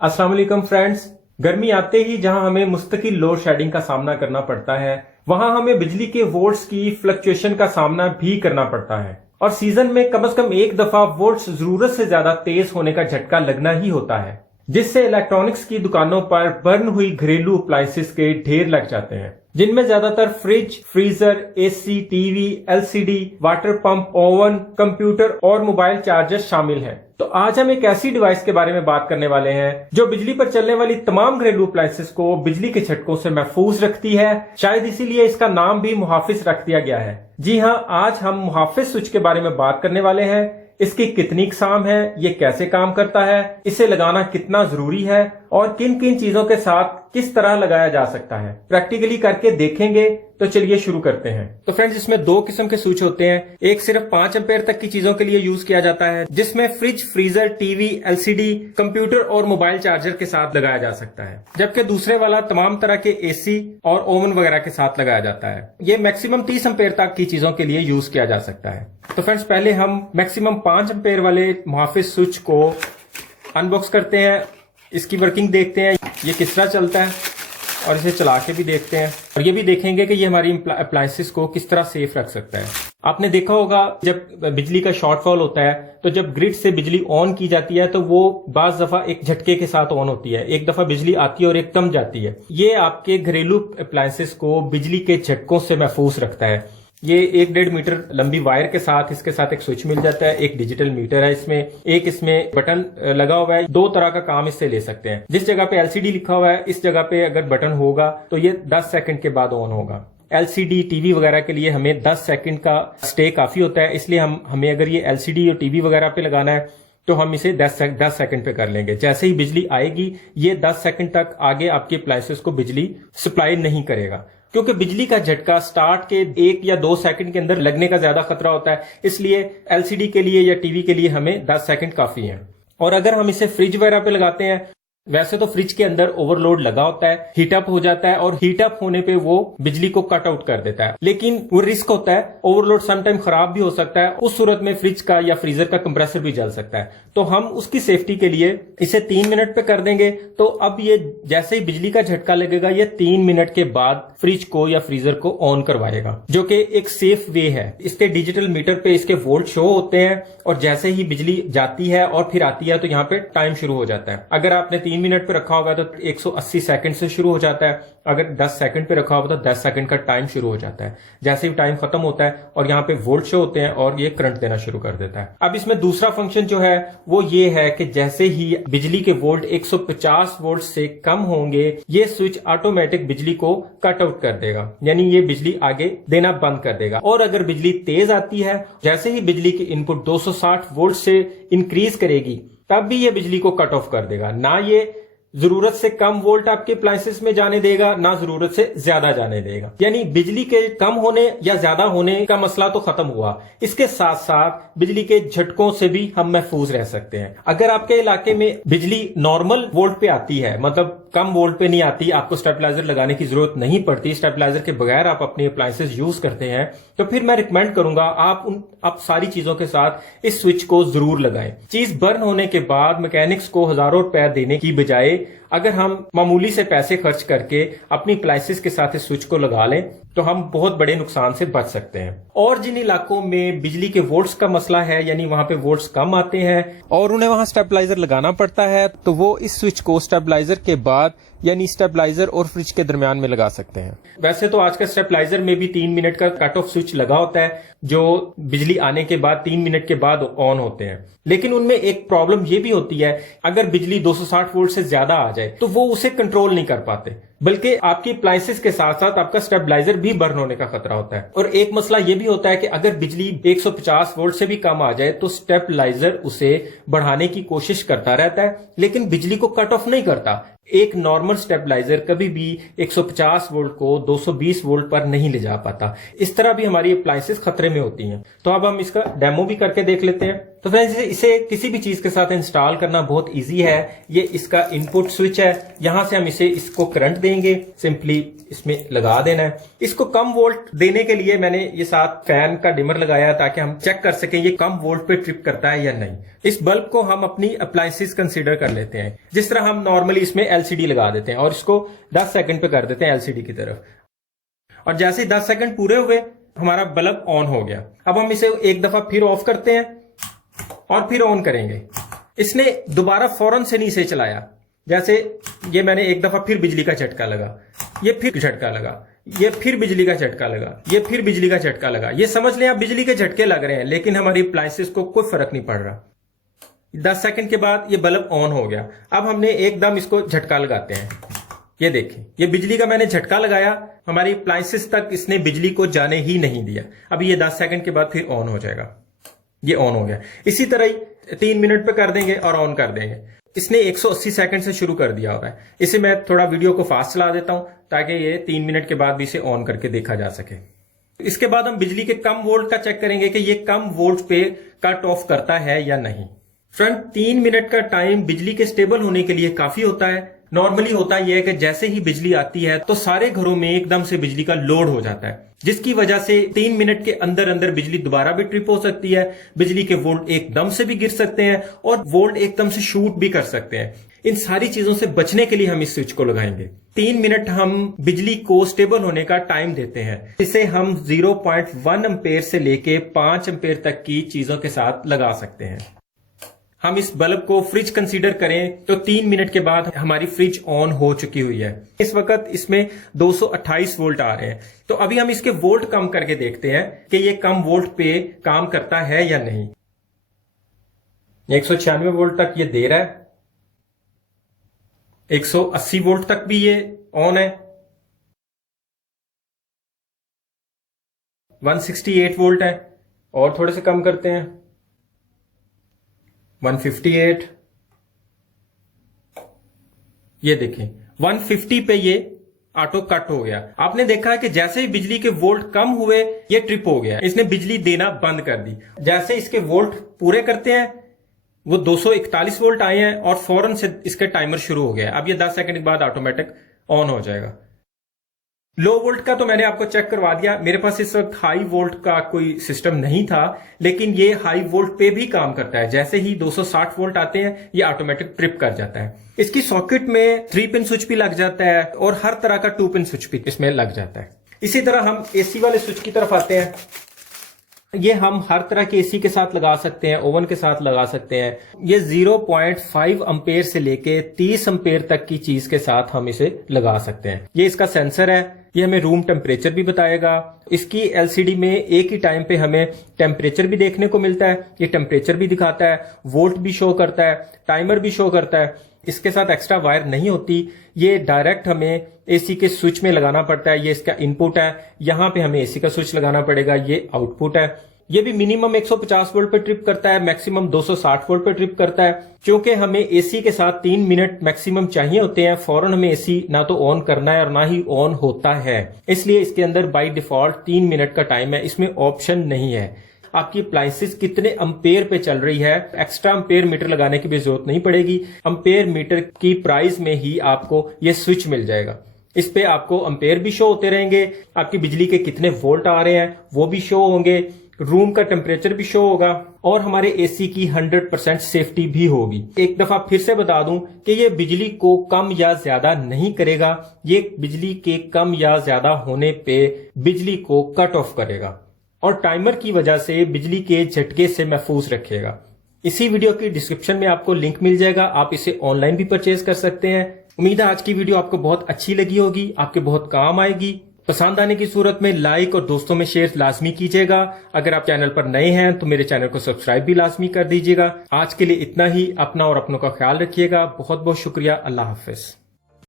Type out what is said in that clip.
अस्सलाम वालेकुम फ्रेंड्स। गर्मी आते ही जहां हमें मुस्तकिल लोड शेडिंग का सामना करना पड़ता है, वहां हमें बिजली के वोल्ट्स की फ्लक्चुएशन का सामना भी करना पड़ता है और सीजन में कम से कम एक दफा वोल्ट्स जरूरत से ज्यादा तेज होने का झटका लगना ही होता है, जिससे इलेक्ट्रॉनिक्स की दुकानों पर बर्न हुई घरेलू अप्लायंसेस के ढेर लग जाते हैं, जिनमें ज्यादातर fridge, freezer, AC, TV, LCD, water pump, oven, computer और मोबाइल चार्जर शामिल हैं। तो आज हम एक ऐसी डिवाइस के बारे में बात करने वाले हैं जो बिजली पर चलने वाली तमाम घरेलू अप्लायंसेस को बिजली के झटकों से महफूज रखती है। शायद इसीलिए इसका नाम भी मुहाफिज रख दिया गया है। जी हाँ, आज हम मुहाफिज स्विच के बारे में बात करने वाले हैं। इसकी कितनी इकसाम है, ये कैसे काम करता है, इसे लगाना कितना जरूरी है और किन किन चीजों के साथ किस तरह लगाया जा सकता है, प्रैक्टिकली करके देखेंगे। तो चलिए शुरू करते हैं। तो फ्रेंड्स, इसमें दो किस्म के स्विच होते हैं। एक सिर्फ 5 एम्पेयर तक की चीजों के लिए यूज किया जाता है, जिसमें fridge, freezer, TV, LCD, computer और मोबाइल चार्जर के साथ लगाया जा सकता है, जबकि दूसरे वाला तमाम तरह के एसी और ओवन वगैरह के साथ लगाया जाता है। ये मैक्सिमम 30 एम्पेयर तक की चीजों के लिए यूज किया जा सकता है। तो फ्रेंड्स, पहले हम मैक्सिमम 5 एम्पेयर वाले मुहाफिज स्विच को अनबॉक्स करते हैं, इसकी वर्किंग देखते हैं, ये किस तरह चलता है और इसे चला के भी देखते हैं और ये भी देखेंगे कि ये हमारी अप्लायंसेस को किस तरह सेफ रख सकता है। आपने देखा होगा जब बिजली का शॉर्टफॉल होता है तो जब ग्रिड से बिजली ऑन की जाती है तो वो बाज दफा एक झटके के साथ ऑन होती है, एक दफा बिजली आती है और एक कम जाती है। ये आपके घरेलू अप्लायंसेस को बिजली के झटकों से महफूज रखता है। ये 1-1.5 मीटर लंबी वायर के साथ इसके साथ एक स्विच मिल जाता है, एक डिजिटल मीटर है इसमें, एक इसमें बटन लगा हुआ है। 2 तरह का काम इससे ले सकते हैं। जिस जगह पे एलसीडी लिखा हुआ है, इस जगह पे अगर बटन होगा तो ये 10 सेकंड के बाद ऑन होगा। एलसीडी, टीवी वगैरह के लिए हमें 10 सेकंड का स्टे काफी होता है, इसलिए हमें अगर ये एलसीडी और टीवी वगैरह पे लगाना है तो हम इसे 10 सेकंड पे कर लेंगे। जैसे ही बिजली आएगी, ये 10 सेकंड तक आगे आपके अप्लायंसेस को बिजली सप्लाई नहीं करेगा, क्योंकि बिजली का झटका स्टार्ट के 1 या 2 सेकंड के अंदर लगने का ज्यादा खतरा होता है। इसलिए एलसीडी के लिए या टीवी के लिए हमें 10 सेकंड काफी है। और अगर हम इसे फ्रिज वगैरह पे लगाते हैं, वैसे तो फ्रिज के अंदर ओवरलोड लगा होता है, हीटअप हो जाता है और हीटअप होने पे वो बिजली को कट आउट कर देता है, लेकिन वो रिस्क होता है, ओवरलोड समटाइम खराब भी हो सकता है। उस सूरत में फ्रिज का या फ्रीजर का कंप्रेसर भी जल सकता है। तो हम उसकी सेफ्टी के लिए इसे 3 मिनट पे कर देंगे। तो अब ये जैसे ही बिजली का झटका लगेगा, ये 3 मिनट के बाद फ्रिज को या फ्रीजर को ऑन करवाएगा, जो कि एक सेफ वे है। इसके डिजिटल मीटर पे इसके वोल्ट शो होते हैं और जैसे ही बिजली जाती है और फिर आती है तो यहाँ पे टाइम शुरू हो जाता है। अगर आपने 3 मिनट पे रखा होगा तो 180 सेकंड से शुरू हो जाता है। अगर 10 सेकंड पे रखा होगा तो 10 सेकंड का टाइम शुरू हो जाता है। जैसे ही टाइम खत्म होता है और यहाँ पे वोल्ट शो होते हैं और ये करंट देना शुरू कर देता है। अब इसमें दूसरा फंक्शन जो है वो ये है कि जैसे ही बिजली के वोल्ट 150 वोल्ट से कम होंगे, ये स्विच ऑटोमेटिक बिजली को कट आउट कर देगा, यानी ये बिजली आगे देना बंद कर देगा। और अगर बिजली तेज आती है, जैसे ही बिजली की इनपुट 260 वोल्ट से इंक्रीज करेगी, तब भी ये बिजली को कट ऑफ कर देगा। ना ये जरूरत से कम वोल्ट आपके अप्लायंसेस में जाने देगा, ना जरूरत से ज्यादा जाने देगा। यानी बिजली के कम होने या ज्यादा होने का मसला तो खत्म हुआ, इसके साथ साथ बिजली के झटकों से भी हम महफूज रह सकते हैं। अगर आपके इलाके में बिजली नॉर्मल वोल्ट पे आती है, मतलब कम वोल्ट पे नहीं आती, आपको स्टेबलाइजर लगाने की जरूरत नहीं पड़ती, स्टेबलाइजर के बगैर आप अपनी अप्लायंसेस यूज करते हैं, तो फिर मैं रिकमेंड करूंगा आप सारी चीजों के साथ इस स्विच को जरूर लगाएं। चीज बर्न होने के बाद मैकेनिक्स को हजारों रुपए देने की बजाय अगर हम मामूली से पैसे खर्च करके अपनी अप्लायंसेस के साथ इस स्विच को लगा लें तो हम बहुत बड़े नुकसान से बच सकते हैं। और जिन इलाकों में बिजली के वोल्ट्स का मसला है, यानी वहां पे वोल्ट्स कम आते हैं और उन्हें वहां स्टेबलाइजर लगाना पड़ता है, तो वो इस स्विच को स्टेबलाइजर के बाद यानी स्टेबलाइजर और फ्रिज के दरमियान में लगा सकते हैं। वैसे तो आज का स्टेबलाइजर में भी 3 मिनट का कट ऑफ स्विच लगा होता है, जो बिजली आने के बाद 3 मिनट के बाद ऑन होते हैं। लेकिन उनमें एक प्रॉब्लम ये भी होती है, अगर बिजली 260 वोल्ट से ज्यादा आ जाए तो वो उसे कंट्रोल नहीं कर पाते, बल्कि आपकी अप्लायंसेस के साथ साथ आपका स्टेबलाइजर भी बर्न होने का खतरा होता है। और एक मसला यह भी होता है कि अगर बिजली 150 वोल्ट से भी कम आ जाए तो स्टेबलाइजर उसे बढ़ाने की कोशिश करता रहता है, लेकिन बिजली को कट ऑफ नहीं करता। एक नॉर्मल स्टेबलाइजर कभी भी 150 वोल्ट को 220 वोल्ट पर नहीं ले जा पाता। इस तरह भी हमारी अप्लायंसेस खतरे में होती हैं। तो अब हम इसका डेमो भी करके देख लेते हैं। तो फ्रेंड्स, इसे किसी भी चीज के साथ इंस्टॉल करना बहुत इजी है। ये इसका इनपुट स्विच है, यहां से हम इसको करंट देंगे, सिंपली इसमें लगा देना है। इसको कम वोल्ट देने के लिए मैंने ये साथ फैन का डिमर लगाया ताकि हम चेक कर सकें ये कम वोल्ट पे ट्रिप करता है या नहीं। इस बल्ब को हम अपनी अप्लायंसेस कंसीडर कर लेते हैं। जिस तरह हम नॉर्मली इसमें एलसीडी लगा देते हैं और इसको 10 सेकंड पे कर देते हैं एलसीडी की तरफ, और जैसे ही 10 सेकंड पूरे हुए हमारा बल्ब ऑन हो गया। अब हम इसे एक दफा फिर ऑफ करते हैं और फिर ऑन करेंगे। इसने दोबारा फौरन से नहीं इसे चलाया। जैसे ये मैंने एक दफा फिर बिजली का झटका लगा, ये फिर झटका लगा, ये फिर बिजली का झटका लगा, ये फिर बिजली का झटका लगा। ये समझ लें आप बिजली के झटके लग रहे हैं, लेकिन हमारी अप्लायंसेस को कोई फर्क नहीं पड़ रहा। 10 सेकंड के बाद ये बल्ब ऑन हो गया। अब हमने एकदम इसको झटका लगाते हैं। ये देखें, ये बिजली का मैंने झटका लगाया, हमारी अप्लायंसेस तक इसने बिजली को जाने ही नहीं दिया। अभी ये 10 सेकंड के बाद फिर ऑन हो जाएगा। ये ऑन हो गया। इसी तरह ही 3 मिनट पे कर देंगे और ऑन कर देंगे। इसने 180 सेकंड से शुरू कर दिया होगा। इसे मैं थोड़ा वीडियो को फास्ट चला देता हूं ताकि ये 3 मिनट के बाद भी इसे ऑन करके देखा जा सके। इसके बाद हम बिजली के कम वोल्ट का चेक करेंगे कि ये कम वोल्ट पे कट ऑफ करता है या नहीं। फ्रेंड, 3 मिनट का टाइम बिजली के स्टेबल होने के लिए काफी होता है। नॉर्मली होता यह है कि जैसे ही बिजली आती है तो सारे घरों में एकदम से बिजली का लोड हो जाता है, जिसकी वजह से 3 मिनट के अंदर अंदर बिजली दोबारा भी ट्रिप हो सकती है। बिजली के वोल्ट एकदम से भी गिर सकते हैं और वोल्ट एकदम से शूट भी कर सकते हैं। इन सारी चीजों से बचने के लिए हम इस स्विच को लगाएंगे। 3 मिनट हम बिजली को स्टेबल होने का टाइम देते हैं। इसे हम 0.1 एम्पेयर से लेके 5 एम्पेयर तक की चीजों के साथ लगा सकते हैं। हम इस बल्ब को फ्रिज कंसीडर करें तो 3 मिनट के बाद हमारी फ्रिज ऑन हो चुकी हुई है। इस वक्त इसमें 228 वोल्ट आ रहे हैं। तो अभी हम इसके वोल्ट कम करके देखते हैं कि ये कम वोल्ट पे काम करता है या नहीं। 196 वोल्ट तक ये दे रहा है, 180 वोल्ट तक भी ये ऑन है, 168 वोल्ट है। और थोड़े से कम करते हैं, 158। ये देखें 150 पे ये ऑटो कट हो गया। आपने देखा है कि जैसे ही बिजली के वोल्ट कम हुए ये ट्रिप हो गया, इसने बिजली देना बंद कर दी। जैसे इसके वोल्ट पूरे करते हैं, वो 241 वोल्ट आए हैं और फौरन से इसका टाइमर शुरू हो गया। अब ये 10 सेकंड के बाद ऑटोमेटिक ऑन हो जाएगा। लो वोल्ट का तो मैंने आपको चेक करवा दिया। मेरे पास इस वक्त हाई वोल्ट का कोई सिस्टम नहीं था, लेकिन ये हाई वोल्ट पे भी काम करता है। जैसे ही 260 वोल्ट आते हैं ये ऑटोमेटिक ट्रिप कर जाता है। इसकी सॉकेट में 3 पिन स्विच भी लग जाता है और हर तरह का 2 पिन स्विच भी इसमें लग जाता है। इसी तरह हम एसी वाले स्विच की तरफ आते हैं। ये हम हर तरह के एसी के साथ लगा सकते हैं, ओवन के साथ लगा सकते हैं। ये 0.5 एम्पेयर से लेके 30 एम्पेयर तक की चीज के साथ हम इसे लगा सकते हैं। ये इसका सेंसर है, ये हमें रूम टेम्परेचर भी बताएगा। इसकी एलसीडी में एक ही टाइम पे हमें टेम्परेचर भी देखने को मिलता है, ये टेम्परेचर भी दिखाता है, वोल्ट भी शो करता है, टाइमर भी शो करता है। इसके साथ एक्स्ट्रा वायर नहीं होती, ये डायरेक्ट हमें एसी के स्विच में लगाना पड़ता है। ये इसका इनपुट है, यहां पे हमें एसी का स्विच लगाना पड़ेगा। ये आउटपुट है। ये भी मिनिमम 150 वोल्ट पे ट्रिप करता है, मैक्सिमम 260 वोल्ट पे ट्रिप करता है। क्योंकि हमें एसी के साथ 3 मिनट मैक्सिमम चाहिए होते हैं, फौरन हमें एसी ना तो ऑन करना है और ना ही ऑन होता है, इसलिए इसके अंदर बाय डिफॉल्ट 3 मिनट का टाइम है। इसमें ऑप्शन नहीं है। आपकी अप्लायंसेस कितने अम्पेयर पे चल रही है, एक्स्ट्रा अम्पेयर मीटर लगाने की भी जरूरत नहीं पड़ेगी। अम्पेयर मीटर की प्राइस में ही आपको ये स्विच मिल जाएगा। इस पे आपको अम्पेयर भी शो होते रहेंगे, आपकी बिजली के कितने वोल्ट आ रहे हैं वो भी शो होंगे, रूम का टेम्परेचर भी शो होगा और हमारे एसी की 100% सेफ्टी भी होगी। एक दफा फिर से बता दूं कि ये बिजली को कम या ज्यादा नहीं करेगा, ये बिजली के कम या ज्यादा होने पे बिजली को कट ऑफ करेगा और टाइमर की वजह से बिजली के झटके से महफूज रखेगा। इसी वीडियो की डिस्क्रिप्शन में आपको लिंक मिल जाएगा, आप इसे ऑनलाइन भी परचेज कर सकते हैं। उम्मीद है आज की वीडियो आपको बहुत अच्छी लगी होगी, आपके बहुत काम आएगी। पसंद आने की सूरत में लाइक और दोस्तों में शेयर लाजमी कीजिएगा। अगर आप चैनल पर नए हैं तो मेरे चैनल को सब्सक्राइब भी लाजमी कर दीजिएगा। आज के लिए इतना ही। अपना और अपनों का ख्याल रखिएगा। बहुत बहुत शुक्रिया। अल्लाह हाफिज।